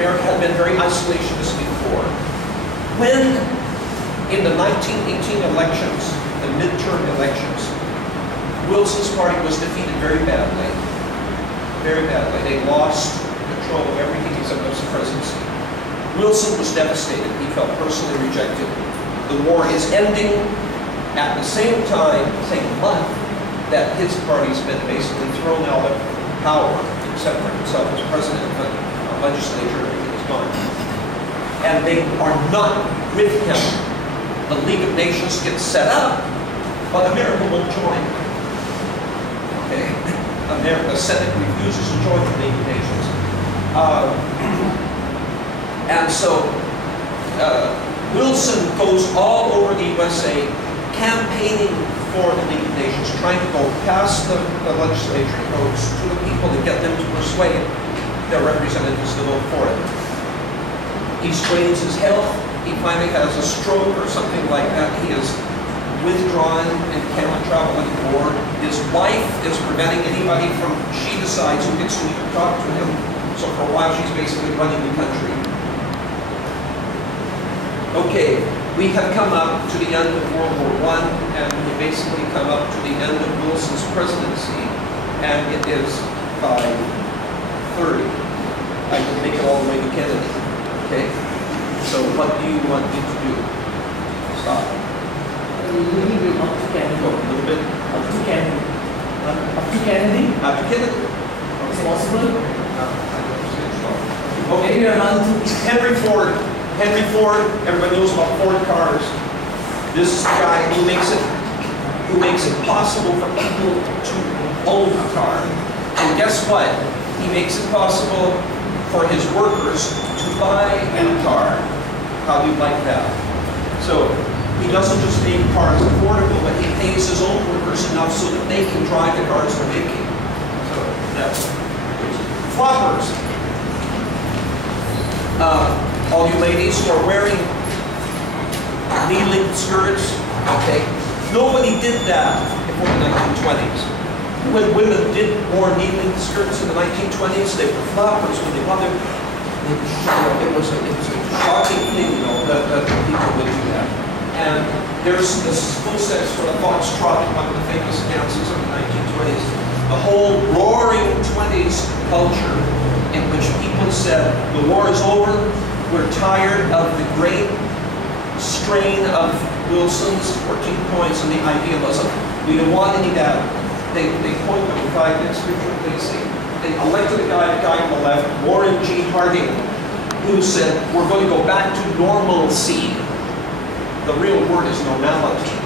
America had been very isolationist before. When, in the 1918 elections, the midterm elections, Wilson's party was defeated very badly. Very badly. They lost control of everything except of the presidency. Wilson was devastated. He felt personally rejected. The war is ending at the same time, same month, that his party's been basically thrown out of power, except for himself as president, but legislature, everything is gone. And they are not with him. The League of Nations gets set up, but America won't join. Okay? The Senate refuses to join the League of Nations. And so Wilson goes all over the USA campaigning for the League of Nations, trying to go past the legislature, goes to the people to get them to persuade their representatives to vote for it. He strains his health. He finally has a stroke or something like that. He is withdrawn and cannot travel anymore. His wife is preventing anybody from, she decides who gets to even talk to him. So for a while she's basically running the country. Okay, we have come up to the end of World War I, and we basically come up to the end of Wilson's presidency, and it is 5:30. I can make it all the way to Kennedy. Okay? So what do you want me to do? Stop. A little bit up to Kennedy. Go a little bit. Up to Kennedy. Up to Kennedy? Up to Kennedy. It's possible? I don't understand. Okay, Maybe around Henry Ford. Henry Ford, everybody knows about Ford cars. This is the guy who makes it possible for people to own a car. And guess what? He makes it possible for his workers to buy a car. How do you like that? So he doesn't just make cars affordable, but he pays his own workers enough so that they can drive the cars they're making. So that's floppers. All you ladies who are wearing knee-length skirts, okay, nobody did that before the 1920s. When women did wear knee-length skirts in the 1920s, they were floppers. When they wanted, it was a shocking thing, you know, that people would do that. And there's this full sex for the Foxtrot, one of the famous dances of the 1920s. The whole roaring 20s culture in which people said, the war is over, we're tired of the great strain of Wilson's 14 points and the idealism. We don't want any of that. They point to the guy next picture, please see. They elected a guy on the left, Warren G. Harding, who said, we're going to go back to normalcy. The real word is normality.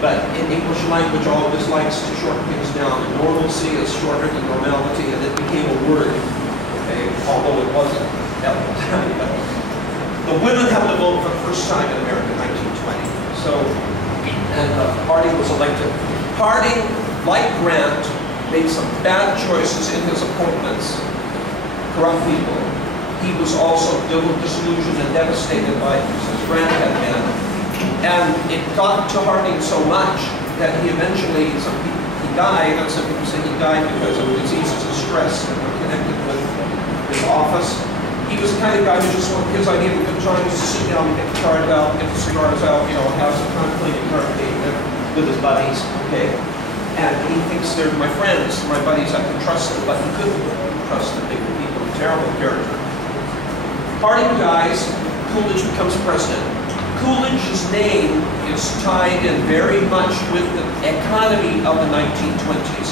But in English language, always likes to shorten things down. And normalcy is shorter than normality, and it became a word. Okay, although it wasn't at the time. But the women have to vote for the first time in America in 1920. So, and Harding was elected. Harding, like Grant, made some bad choices in his appointments. Corrupt people. He was also disillusioned and devastated by as Grant had been. And it got to Harding so much that he eventually, he died, and some people say he died because of diseases and stress that were connected with his office. He was the kind of guy who just wanted his idea of a good time was to sit down and get the card out, get the cigars out, you know, have some time playing a card game with his buddies, okay? And he thinks they're my friends, my buddies, I can trust them, but he couldn't trust them. They were people of terrible character. Harding dies, Coolidge becomes president. Coolidge's name is tied in very much with the economy of the 1920s.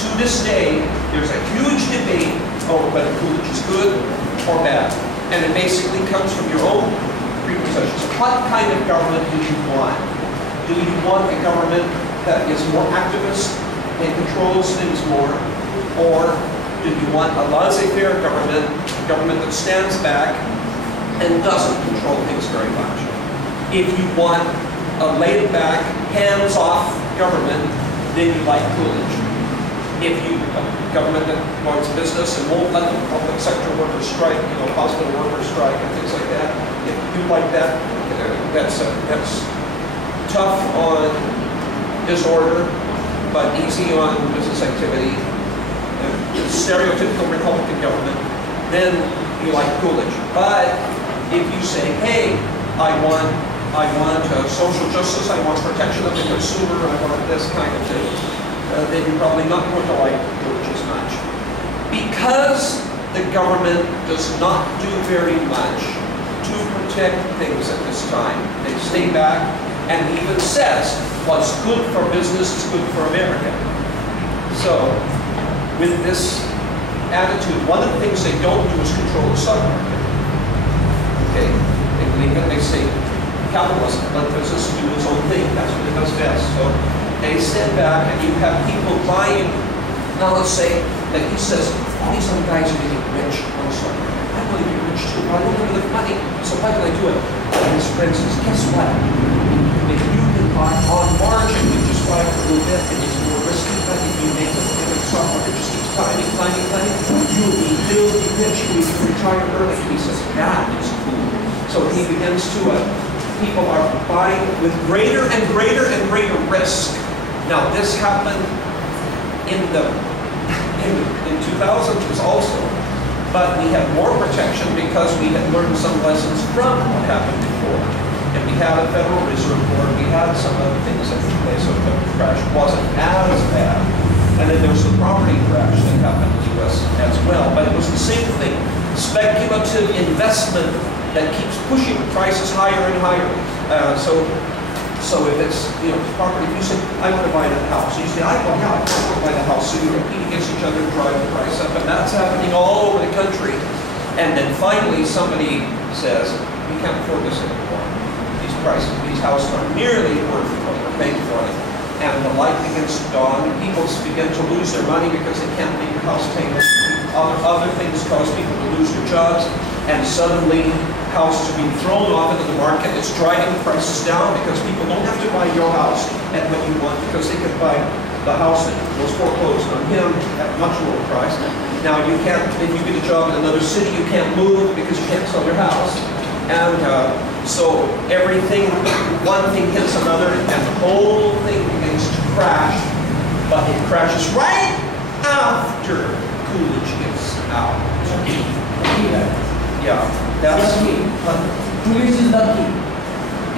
To this day, there's a huge debate over whether Coolidge is good or bad. And it basically comes from your own prepossessions. What kind of government do you want? Do you want a government that is more activist and controls things more? Or do you want a laissez-faire government, a government that stands back and doesn't control things very much? If you want a laid-back, hands-off government, then you like Coolidge. If you government that wants business and won't let the public sector workers strike, you know, hospital workers strike and things like that, if you like that, that's tough on disorder, but easy on business activity. The stereotypical Republican government, then you like Coolidge. But if you say, hey, I want social justice, I want protection of the consumer, I want this kind of thing, then you're probably not going to like Coolidge as much. Because the government does not do very much to protect things at this time. They stay back and even says, what's good for business is good for America. So, with this attitude, one of the things they don't do is control the stock market. Okay? They believe it, they say, capitalism, let business do its own thing. That's what it does best. So, they sit back and you have people buying. Now let's say that he says, all these other guys are getting rich on the stock market. I want to get rich too, but I don't have enough money, so why can I do it? And his friend says, guess what? If you can buy on margin, you just buy for a little bit, and it's more risky, but if you make it, if the stock market just keeps climbing, you'll be filthy rich, you can retire early. He says, that is cool. So he begins to, people are buying with greater and greater and greater risk. Now this happened in 2000s also, but we had more protection because we had learned some lessons from what happened before. And we had a Federal Reserve Board, we had some other things that took place, so the crash wasn't as bad. And then there was the property crash that happened in the US as well, but it was the same thing. Speculative investment that keeps pushing prices higher and higher. So if it's, property, if you say, I want to buy that house. You say, I want to buy the house. So you compete against each other and drive the price up. And that's happening all over the country. And then finally somebody says, we can't afford this anymore. These prices, these houses aren't nearly worth what we're paying for them. And the light begins to dawn. People begin to lose their money because they can't make their house payments. Other things cause people to lose their jobs. And suddenly, houses are being thrown off into the market. It's driving the prices down because people don't have to buy your house at what you want because they can buy the house that was foreclosed on him at a much lower price. Now you can't, if you get a job in another city, you can't move because you can't sell your house. And so everything, one thing hits another and the whole thing begins to crash. But it crashes right after Coolidge gets out. Yeah. That's the key. Coolidge is the key.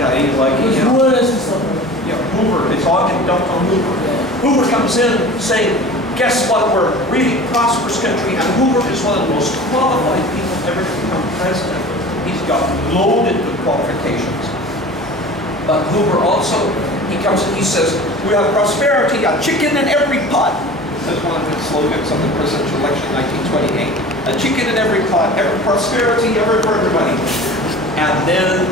Yeah, he's like, Hoover is the support. Yeah, Hoover, it's all getting dumped on Hoover. Yeah. Hoover comes in saying, guess what, we're a really prosperous country, and Hoover is one of the most qualified people ever to become president. He's got loaded with qualifications. But Hoover also, he comes and he says, we have prosperity, a chicken in every pot. That's one of his slogans on the presidential election in 1928. A chicken in every pot, every prosperity, ever for everybody. And then,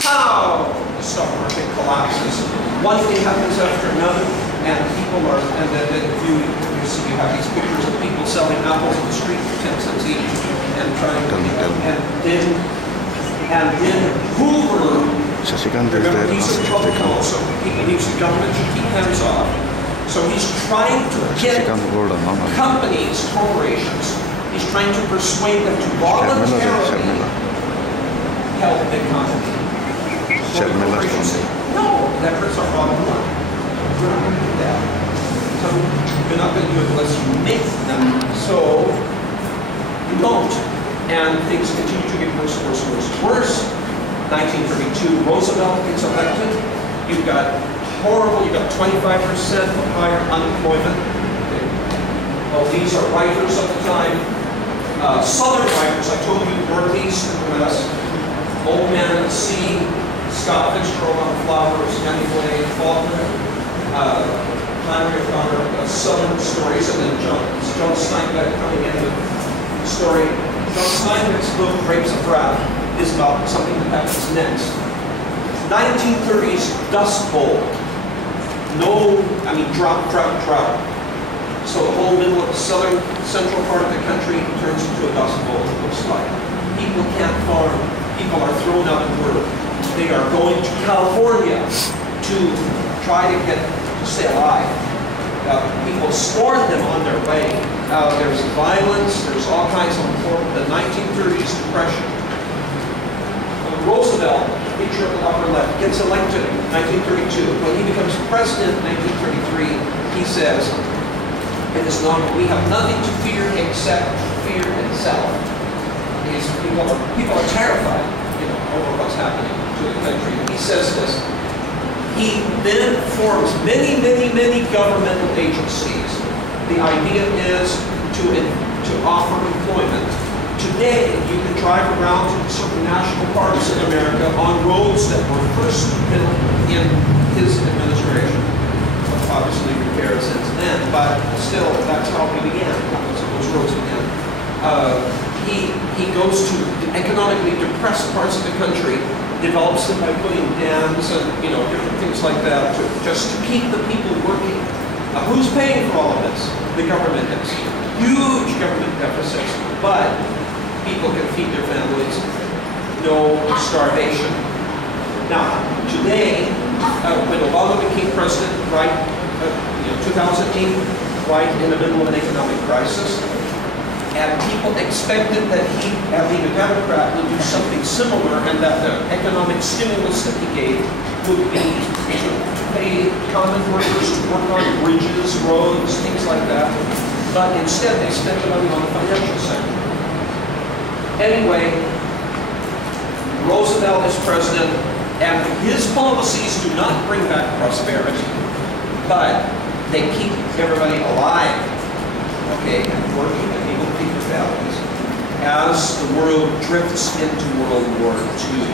how the stock market collapses. One thing happens after another, and people are, and then if you see, you have these pictures of people selling apples on the street for 10 cents each, and trying to, and then Hoover, remember, he's a Republican also, he believes the government should keep hands off. So he's trying to get companies, corporations, he's trying to persuade them to voluntarily help the economy. So the corporations say, no, that hurts our bottom line. We're not going to do that. So you're not going to do it unless you make them. So you don't. And things continue to get worse and worse and worse and worse. 1932, Roosevelt gets elected. You've got horrible, you've got 25% of higher unemployment. Okay. Well, these are writers of the time. Southern writers, I told you, Northeast and the West. Old Man at the Sea, Scott Fitzgerald on the Flowers, Hemingway, Faulkner, Flannery O'Connor, Southern stories, and then John Steinbeck coming in with the story. John Steinbeck's book, Grapes of Wrath, is about something that happens next. 1930s Dust Bowl. Drought. So the whole middle of the central part of the country turns into a dust bowl, it looks like. People can't farm. People are thrown out of work. They are going to California to try to stay alive. People scorn them on their way. There's violence, there's all kinds of the 1930s depression. Roosevelt, picture of the upper left, gets elected in 1932. When he becomes president in 1933, he says, we have nothing to fear except fear itself. people are terrified, over what's happening to the country. He says this. He then forms many, many, many governmental agencies. The idea is to offer employment. Today, you can drive around certain national parks in America on roads that were first built in his administration. Obviously repaired since then, but still, that's how he began. Those roads began. He goes to economically depressed parts of the country, develops them by putting dams and different things like that, just to keep the people working. Now, who's paying for all of this? The government is. Huge government deficits, but people can feed their families. No starvation. Now, today, when Obama became president, right, 2008, right in the middle of an economic crisis, and people expected that he, being a Democrat, would do something similar, and that the economic stimulus that he gave would be to pay common workers to work on bridges, roads, things like that. But instead, they spent the money on the financial sector. Anyway, Roosevelt is president, and his policies do not bring back prosperity, but they keep everybody alive, okay, and working, and able to feed their families as the world drifts into World War II,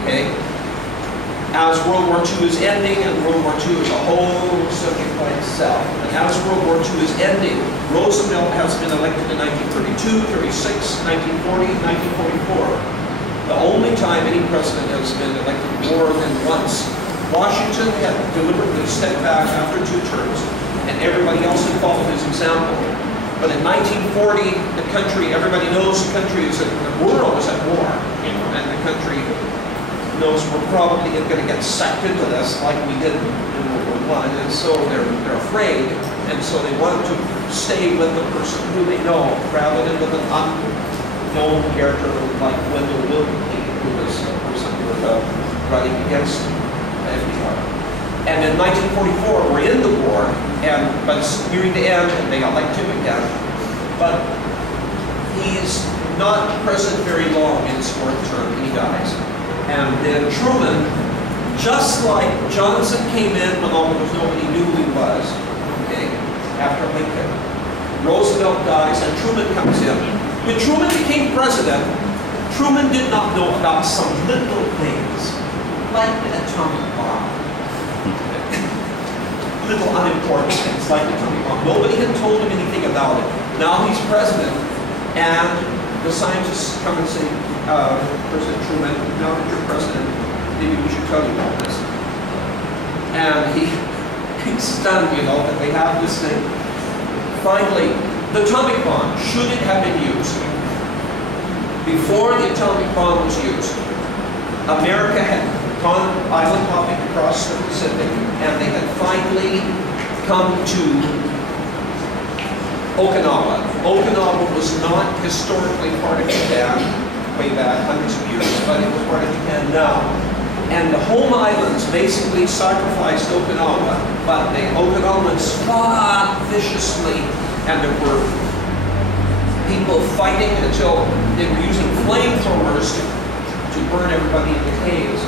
okay? As World War II is ending, and World War II is a whole subject by itself, and as World War II is ending, Roosevelt has been elected in 1932, 36, 1940, 1944. The only time any president has been elected more than once. Washington had deliberately stepped back after 2 terms, and everybody else had followed his example. But in 1940, the country, everybody knows the country is, the world is at war, and the country knows we're probably going to get sucked into this like we did in World War I, and so they're afraid, and so they want to stay with the person who they know rather than with an unknown character like Wendell Willkie, who was a person who was running against FDR. And in 1944, we're in the war, but it's nearing the end, and they elect him again. But he's not president very long in his 4th term, and he dies. And then Truman, just like Johnson came in when almost nobody knew who he was, okay, after Lincoln, Roosevelt dies, and Truman comes in. When Truman became president, Truman did not know about some little things, like the atomic bomb. Little unimportant things, like the atomic bomb. Nobody had told him anything about it. Now he's president, and the scientists come and say, President Truman, now that you're president, maybe we should tell you about this. And he's stunned, that they have this thing. Finally, the atomic bomb, should it have been used? Before the atomic bomb was used, America had gone island hopping across the Pacific, and they had finally come to Okinawa. Okinawa was not historically part of Japan way back hundreds of years, but it was part of Japan now. And the home islands basically sacrificed Okinawa, but the Okinawans fought viciously, and there were people fighting until they were using flamethrowers to burn everybody in the caves.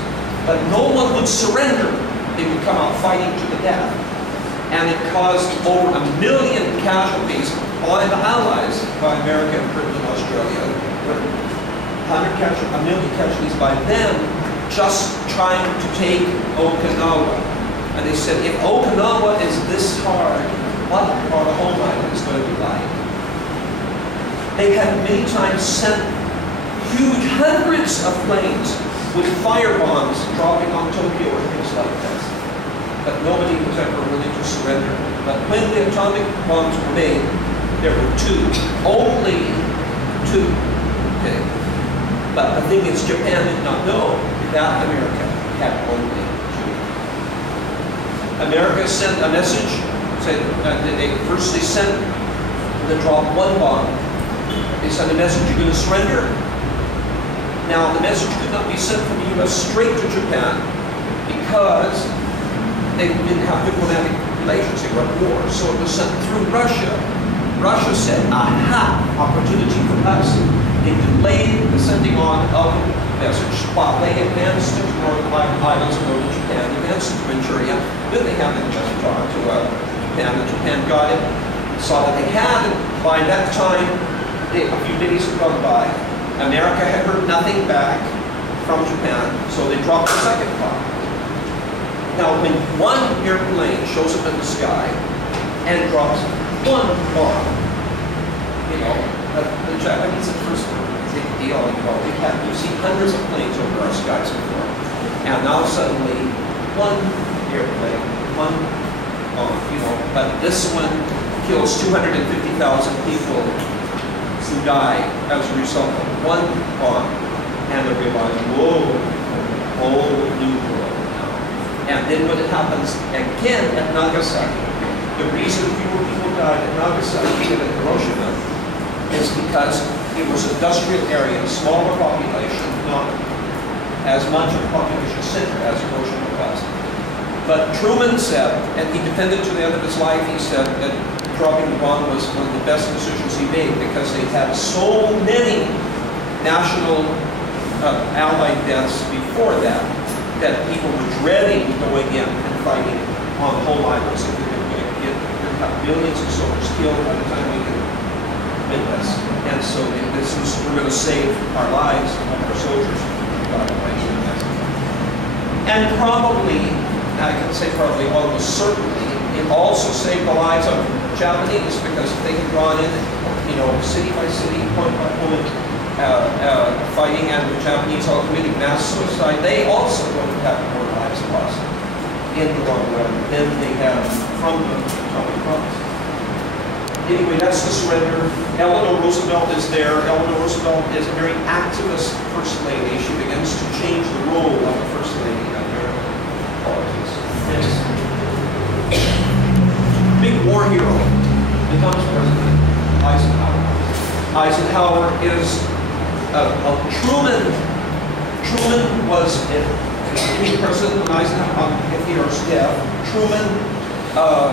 But no one would surrender. They would come out fighting to the death. And it caused over 1 million casualties by the Allies, by America, Britain, and Australia. 1 million casualties by them just trying to take Okinawa. And they said, if Okinawa is this hard, what are the home islands going to be like? They had many times sent huge hundreds of planes with fire bombs dropping on Tokyo or things like this. But nobody was ever willing to surrender. But when the atomic bombs were made, there were 2, only 2. Okay. But the thing is, Japan did not know that America had only 2. America sent a message. First they sent, they dropped 1 bomb. They sent a message, you're going to surrender? Now, the message could not be sent from the U.S. straight to Japan because they didn't have diplomatic relations, they were at war, so it was sent through Russia. Russia said, aha, opportunity for us. They delayed the sending on of the message while they advanced into Northern Islands of Northern Japan, advanced into Manchuria. Then they happened just to Japan, and Japan got it, saw that they had it. By that time, a few days had gone by. America had heard nothing back from Japan, so they dropped the second bomb. Now, when one airplane shows up in the sky and drops one bomb, you know, the Japanese at first were a big deal. You've seen hundreds of planes over our skies before. And now suddenly, one airplane, one bomb, you know, but this one kills 250,000 people who die as a result of one bomb. And they realize, whoa, whole new world now. And then when it happens again at Nagasaki, the reason fewer people died at Nagasaki than at Hiroshima is because it was an industrial area, smaller population, not as much of a population center as Hiroshima was. But Truman said, and he defended to the end of his life, he said that dropping the bomb was one of the best decisions he made because they had so many national Allied deaths before that, that people were dreading going in and fighting on home islands. If we could have millions of soldiers killed by the time we could win this. And so this was, we're going to save our lives of our soldiers. And probably, I can say probably almost certainly, it also saved the lives of Japanese because if they had gone in, you know, city by city, point by point, fighting, and the Japanese all committing mass suicide, they also would have more lives lost in the long run than they have from the atomic bombs. Anyway, that's the surrender. Eleanor Roosevelt is there. Eleanor Roosevelt is a very activist first lady. She begins to change the role of the first lady in American politics. Big war hero becomes president, Eisenhower. Eisenhower is Truman was the president when Eisenhower's death. Truman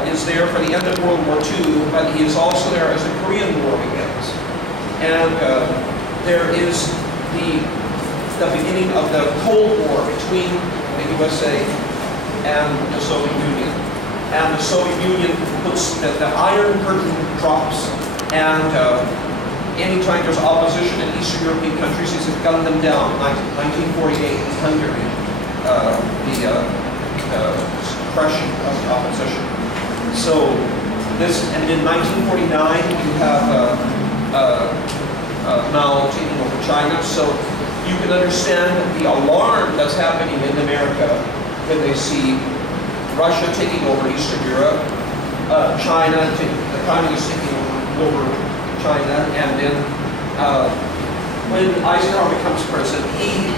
is there for the end of World War II, but he is also there as the Korean War begins. And there is the beginning of the Cold War between the USA and the Soviet Union. And the Soviet Union puts the Iron Curtain drops, and anytime there's opposition in Eastern European countries, he's gunned them down. 1948 in Hungary, the suppression of the opposition. So this, and in 1949 you have Mao taking over China. So you can understand the alarm that's happening in America when they see Russia taking over Eastern Europe, China, the communists taking over China, and then when Eisenhower becomes president, he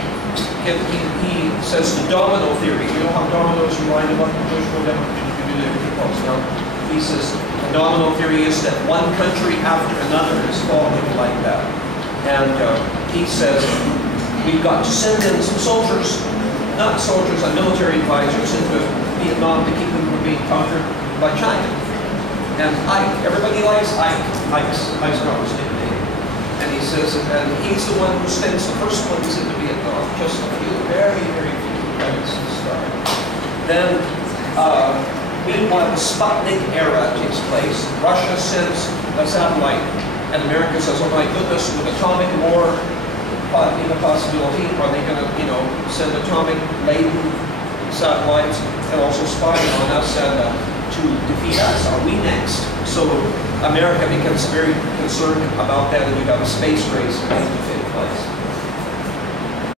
says the domino theory. You know how dominoes, you line them up, push, go down, now. He says the domino theory is that one country after another is falling like that. And he says we've got to send in some soldiers, not soldiers, military advisors into Vietnam to keep them from being conquered by China. And Ike, everybody likes Ike, Eisenhower's nickname. And he says, and he's the one who sends the first ones into Vietnam, just a few, very, very few credits to start. Then, meanwhile, the Sputnik era takes place. Russia sends a satellite, and America says, oh my goodness, with atomic war in the possibility, are they going to, you know, send atomic-laden satellites and also spying on us and to defeat us? Are we next? So America becomes very concerned about that, and you have a space race to take place.